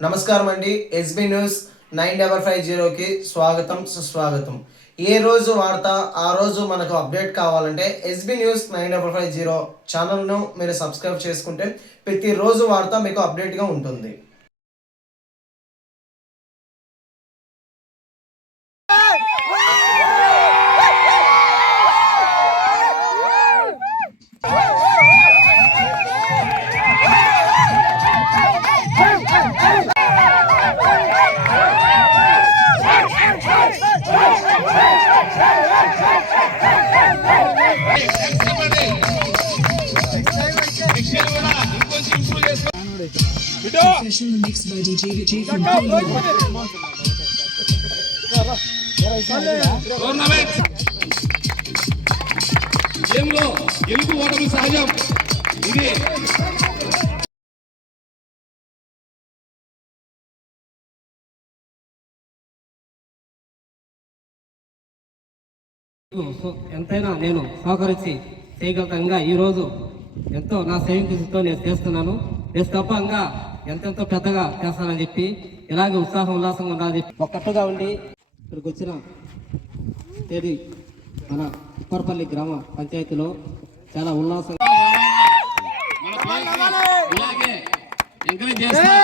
నమస్కారం అండి. SB news 9550కి స్వాగతం సుస్వాగతం. ఏ రోజు వార్త ఆ రోజు మనకు అప్డేట్ కావాలంటే ఎస్బీ న్యూస్ 9550 ఛానల్ను మీరు సబ్స్క్రైబ్ చేసుకుంటే ప్రతిరోజు వార్త మీకు అప్డేట్గా ఉంటుంది. Professional mix by DJ Vijay from tournament గేమ్లో గెలుపు ఓటమి సహజం. ఇది ఎంతైనా నేను సహకరించి చేయగలంగా ఈరోజు ఎంతో నా సేవింగ్ కృషితో నేను చేస్తున్నాను. రేపు తప్పంగా ఎంతెంతో పెద్దగా చేస్తానని చెప్పి ఇలాగే ఉత్సాహం ఉల్లాసంగా ఉండాలని చెప్పి ఒక్కట్టుగా ఉండి ఇక్కడికి వచ్చిన తేదీ మన ఉప్పర్పల్లి గ్రామ పంచాయతీలో చాలా ఉల్లాసంగా ఇలాగే ఎంకరేజ్ చేస్తా.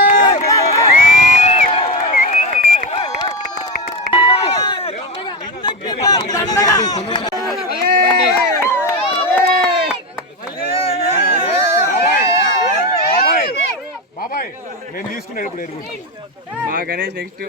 బాబాయ్ నేను తీసుకున్నాడు ఇప్పుడు ఎరుగుంటా మా Ganesh next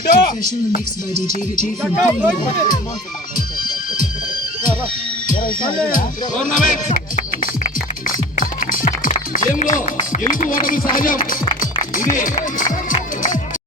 Professional mix by DJ Vijay from tournament గేమ్లో గెలుపు ఓటమి సహజం. ఇది